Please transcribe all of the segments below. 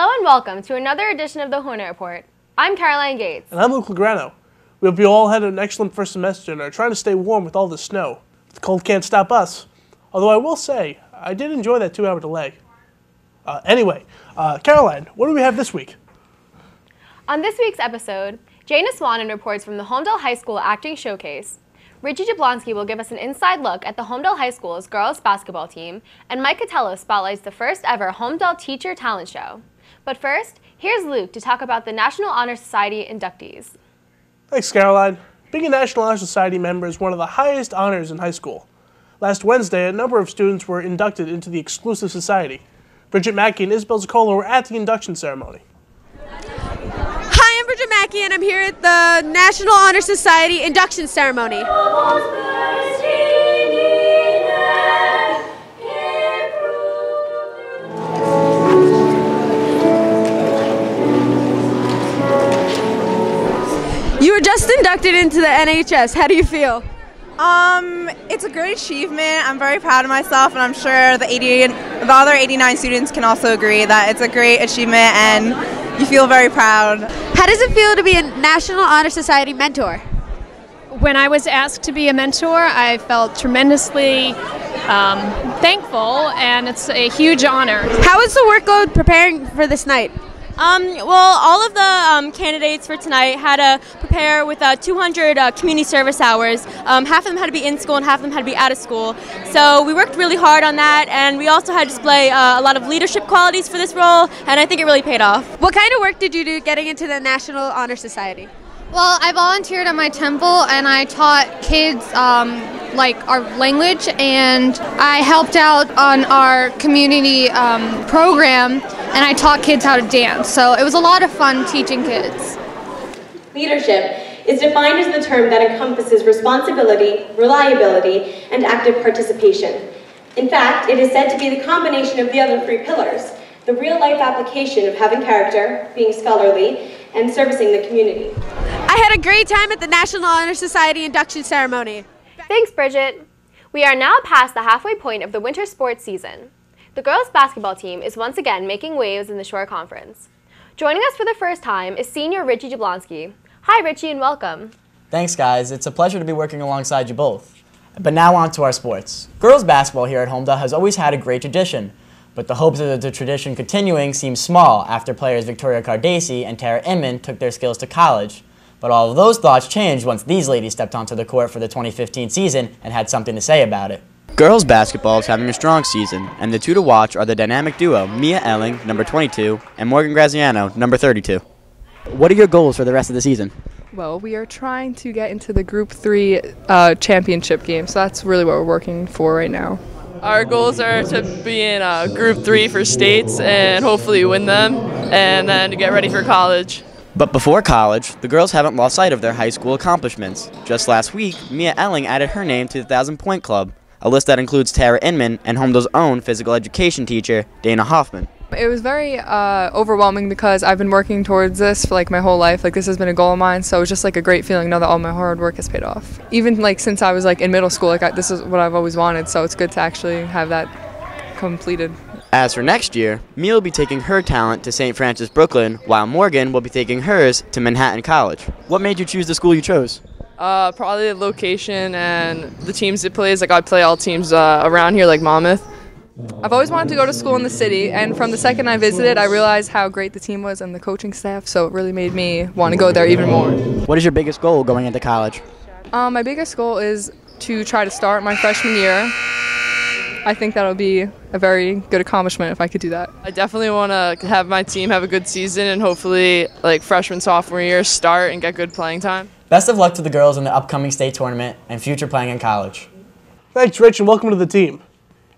Hello and welcome to another edition of the Hornet Report. I'm Caroline Gates. And I'm Luke Lograno. We hope you all had an excellent first semester and are trying to stay warm with all the snow. The cold can't stop us. Although I will say, I did enjoy that 2-hour delay. Anyway, Caroline, what do we have this week? On this week's episode, Jayna Suoninen reports from the Holmdel High School Acting Showcase. Richie Jablonski will give us an inside look at the Holmdel High School's girls basketball team, and Mike Koutelos spotlights the first ever Holmdel Teacher Talent Show. But first, here's Luke to talk about the National Honor Society inductees. Thanks, Caroline. Being a National Honor Society member is one of the highest honors in high school. Last Wednesday, a number of students were inducted into the exclusive society. Bridget Mackey and Isabelle Zoccolo were at the induction ceremony. Hi, I'm Bridget Mackey, and I'm here at the National Honor Society induction ceremony. You were just inducted into the NHS. How do you feel? It's a great achievement. I'm very proud of myself, and I'm sure the other 89 students can also agree that it's a great achievement and you feel very proud. How does it feel to be a National Honor Society mentor? When I was asked to be a mentor, I felt tremendously thankful, and it's a huge honor. How was the workload preparing for this night? Well, all of the candidates for tonight had to prepare with 200 community service hours. Half of them had to be in school and half of them had to be out of school. So we worked really hard on that, and we also had to display a lot of leadership qualities for this role, and I think it really paid off. What kind of work did you do getting into the National Honor Society? Well, I volunteered at my temple, and I taught kids our language, and I helped out on our community program, and I taught kids how to dance. So it was a lot of fun teaching kids. Leadership is defined as the term that encompasses responsibility, reliability, and active participation. In fact, it is said to be the combination of the other three pillars, the real-life application of having character, being scholarly, and servicing the community. I had a great time at the National Honor Society induction ceremony. Thanks, Bridget. We are now past the halfway point of the winter sports season. The girls' basketball team is once again making waves in the Shore Conference. Joining us for the first time is senior Richie Jablonski. Hi, Richie, and welcome. Thanks, guys. It's a pleasure to be working alongside you both. But now on to our sports. Girls' basketball here at Holmdel has always had a great tradition, but the hopes of the tradition continuing seem small after players Victoria Cardesi and Tara Inman took their skills to college. But all of those thoughts changed once these ladies stepped onto the court for the 2015 season and had something to say about it. Girls basketball is having a strong season, and the two to watch are the dynamic duo Mia Elling, number 22, and Morgan Graziano, number 32. What are your goals for the rest of the season? Well, we are trying to get into the Group 3 championship game, so that's really what we're working for right now. Our goals are to be in Group 3 for states and hopefully win them, and then to get ready for college. But before college, the girls haven't lost sight of their high school accomplishments. Just last week, Mia Elling added her name to the 1,000-point club, a list that includes Tara Inman and Holmdel's own physical education teacher, Dana Hoffman. It was very overwhelming because I've been working towards this for my whole life. This has been a goal of mine, so it was just a great feeling now that all my hard work has paid off. Even since I was in middle school, this is what I've always wanted, so it's good to actually have that completed. As for next year, Mia will be taking her talent to St. Francis Brooklyn, while Morgan will be taking hers to Manhattan College. What made you choose the school you chose? Probably the location and the teams it plays. I play all teams around here, like Monmouth. I've always wanted to go to school in the city, and from the second I visited, I realized how great the team was and the coaching staff, so it really made me want to go there even more. What is your biggest goal going into college? My biggest goal is to try to start my freshman year. I think that'll be a very good accomplishment if I could do that. I definitely want to have my team have a good season and hopefully freshman, sophomore year start and get good playing time. Best of luck to the girls in the upcoming state tournament and future playing in college. Thanks, Rich, and welcome to the team.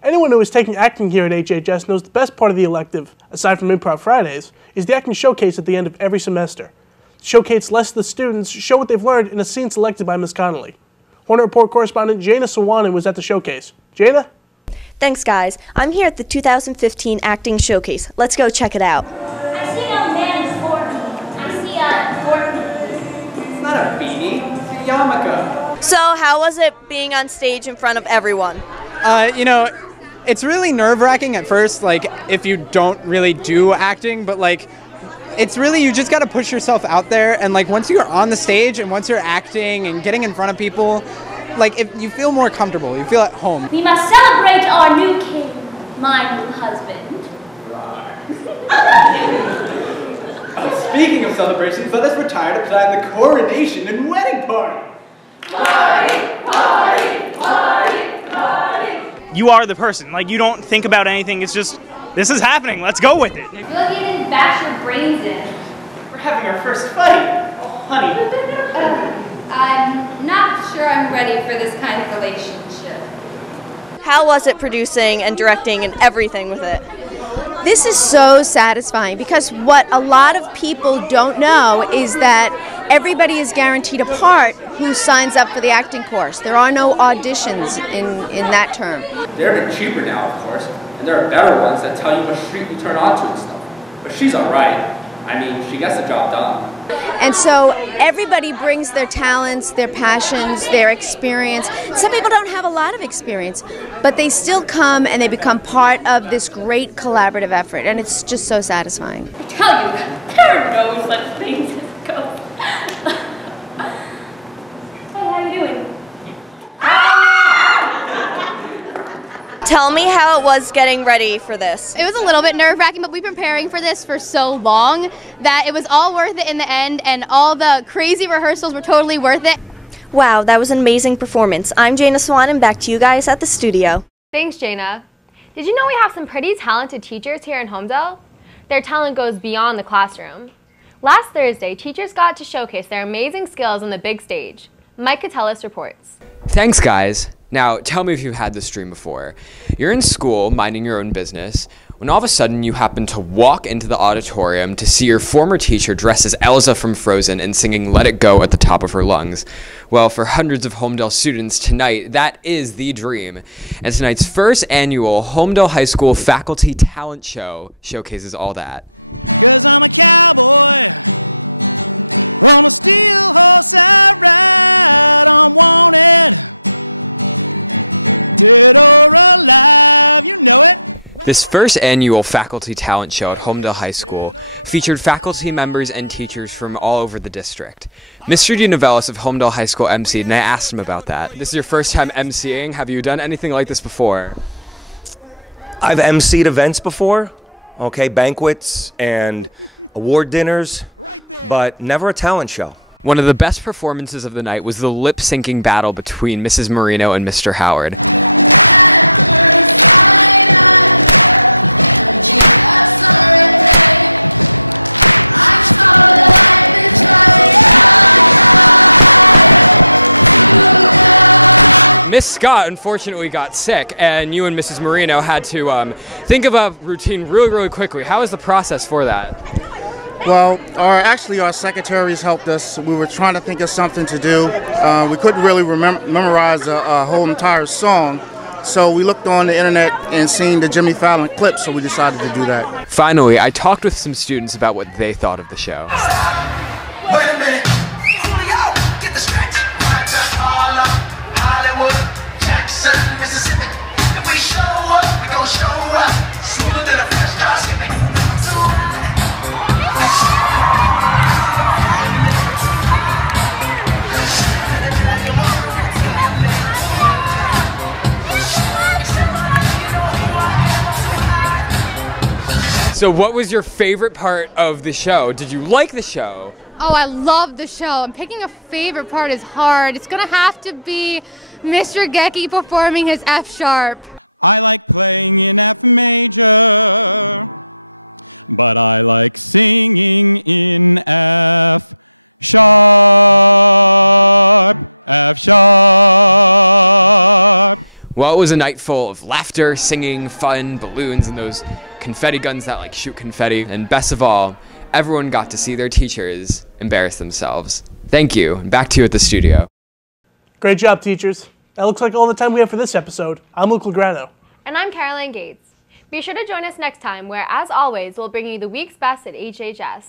Anyone who is taking acting here at HHS knows the best part of the elective, aside from Improv Fridays, is the acting showcase at the end of every semester. The showcase lets the students show what they've learned in a scene selected by Ms. Connolly. Hornet Report correspondent Jayna Suoninen was at the showcase. Jayna? Thanks, guys. I'm here at the 2015 Acting Showcase. Let's go check it out. I see a man before me. I see a Hornet. It's not a beanie. It's a yarmulke. So, how was it being on stage in front of everyone? It's really nerve-wracking at first, like, if you don't really do acting, but, like, it's really, you just got to push yourself out there, and, like, once you're on the stage and once you're acting and getting in front of people, like, if you feel more comfortable, you feel at home. We must celebrate our new king, my new husband. Speaking of celebrations, let us retire to plan the coronation and wedding party. Party, party, party, party. You are the person. Like, you don't think about anything. It's just, this is happening. Let's go with it. I feel like you didn't bash your brains in. We're having our first fight. Oh, honey. I'm not sure I'm ready for this kind of relationship. How was it producing and directing and everything with it? This is so satisfying because what a lot of people don't know is that everybody is guaranteed a part who signs up for the acting course. There are no auditions in that term. They're a bit cheaper now, of course, and there are better ones that tell you what street you turn onto and stuff. But she's alright. I mean, she gets the job done. And so everybody brings their talents, their passions, their experience. Some people don't have a lot of experience, but they still come and they become part of this great collaborative effort, and it's just so satisfying. I tell you, there are no such things as ghosts. Hey, how you doing? Tell me how it was getting ready for this. It was a little bit nerve-wracking, but we've been preparing for this for so long that it was all worth it in the end, and all the crazy rehearsals were totally worth it. Wow, that was an amazing performance. I'm Jayna Suoninen, back to you guys at the studio. Thanks, Jayna. Did you know we have some pretty talented teachers here in Holmdel? Their talent goes beyond the classroom. Last Thursday, teachers got to showcase their amazing skills on the big stage. Koutelos reports. Thanks, guys. Now, tell me if you've had this dream before. You're in school, minding your own business, when all of a sudden you happen to walk into the auditorium to see your former teacher dressed as Elsa from Frozen and singing Let It Go at the top of her lungs. Well, for hundreds of Holmdel students tonight, that is the dream. And tonight's first annual Holmdel High School Faculty Talent Show showcases all that. This first annual Faculty Talent Show at Holmdel High School featured faculty members and teachers from all over the district. Mr. DeNovellis of Holmdel High School emceed, and I asked him about that. This is your first time emceeing. Have you done anything like this before? I've emceed events before, okay, banquets and award dinners, but never a talent show. One of the best performances of the night was the lip-syncing battle between Mrs. Marino and Mr. Howard. Miss Scott unfortunately got sick, and you and Mrs. Marino had to think of a routine really quickly. How was the process for that? Well, our secretaries helped us. We were trying to think of something to do. We couldn't really memorize a whole entire song, so we looked on the internet and seen the Jimmy Fallon clip, so we decided to do that. Finally, I talked with some students about what they thought of the show. Wait a minute. Get the stretch. Hollywood, Jackson, Mississippi. If we show up, we gon' show up. Smoother than a fresh car skipping. So what was your favorite part of the show? Did you like the show? Oh, I love the show. And picking a favorite part is hard. It's going to have to be Mr. Gecky performing his F sharp. I like playing in F major, but I like singing in F Well, it was a night full of laughter, singing, fun, balloons, and those confetti guns that like shoot confetti. And best of all, everyone got to see their teachers embarrass themselves. Thank you, and back to you at the studio. Great job, teachers. That looks like all the time we have for this episode. I'm Luke Lograno. And I'm Caroline Gates. Be sure to join us next time where, as always, we'll bring you the week's best at HHS.